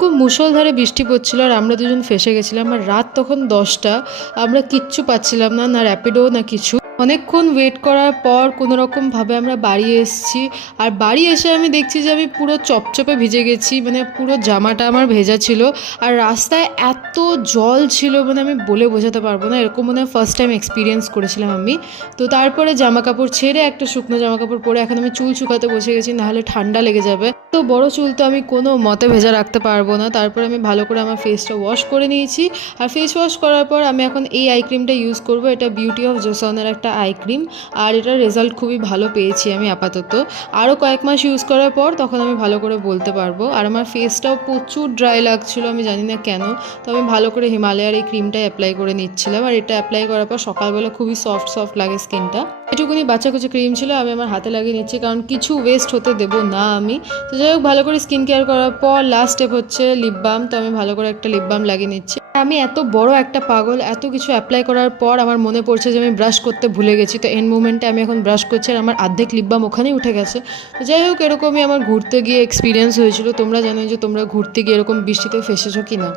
খুব মুষলধারে বৃষ্টি পড়ছিল আর আমরা দুজন ফেঁসে গেছিলাম। আর রাত তখন 10টা, আমরা কিচ্ছু পাচ্ছিলাম না, না র্যাপিডো না কিছু। অনেকক্ষণ ওয়েট করার পর কোনো রকমভাবে আমরা বাড়ি এসেছি। আর বাড়ি এসে আমি দেখছি যে আমি পুরো চপচপে ভিজে গেছি, মানে পুরো জামাটা আমার ভেজা ছিল। আর রাস্তায় এত জল ছিল, মানে আমি বলে বোঝাতে পারবো না, এরকম মনে হয় ফার্স্ট টাইম এক্সপিরিয়েন্স করেছিলাম আমি। তো তারপরে জামা কাপড় ছেড়ে একটা শুকনো জামা কাপড় পরে এখন আমি চুল শুকাতে বসে গেছি, নাহলে ঠান্ডা লেগে যাবে। তো বড় চুল তো আমি কোনো মতে ভেজা রাখতে পারবো না। তারপরে আমি ভালো করে আমার ফেসটা ওয়াশ করে নিয়েছি। আর ফেস ওয়াশ করার পর আমি এখন এই আই ক্রিমটা ইউজ করব। এটা বিউটি অফ জোসনের একটা আই ক্রিম, আর এটার রেজাল্ট খুবই ভালো পেয়েছি আমি আপাতত। আরও কয়েক মাস ইউজ করার পর তখন আমি ভালো করে বলতে পারবো। আর আমার ফেসটাও প্রচুর ড্রাই লাগছিল, আমি জানি না কেন। তো আমি ভালো করে হিমালয়ার এই ক্রিমটাই অ্যাপ্লাই করে নিচ্ছিলাম। আর এটা অ্যাপ্লাই করার পর সকালবেলা খুবই সফট সফট লাগে স্কিনটা। এটুকুনি বাচ্চা কুচি ক্রিম ছিল, আমি আমার হাতে লাগিয়ে নিচ্ছি, কারণ কিছু ওয়েস্ট হতে দেবো না আমি। তো যাই হোক, ভালো করে স্কিন কেয়ার করার পর লাস্ট স্টেপ হচ্ছে লিপ বাম। তো আমি ভালো করে একটা লিপ বাম লাগিয়ে নিচ্ছি। আমি এত বড় একটা পাগল, এত কিছু অ্যাপ্লাই করার পর আমার মনে পড়ছে যে আমি ব্রাশ করতে ভুলে গেছি। তো এন্ড মুমেন্টে আমি এখন ব্রাশ করছি আর আমার অর্ধেক লিপ বাম ওখানেই উঠে গেছে। তো যাই হোক, এরকমই আমার ঘুরতে গিয়ে এক্সপিরিয়েন্স হয়েছিল। তোমরা জানো যে তোমরা ঘুরতে গিয়ে এরকম বৃষ্টিতে ফেসেছো কি না।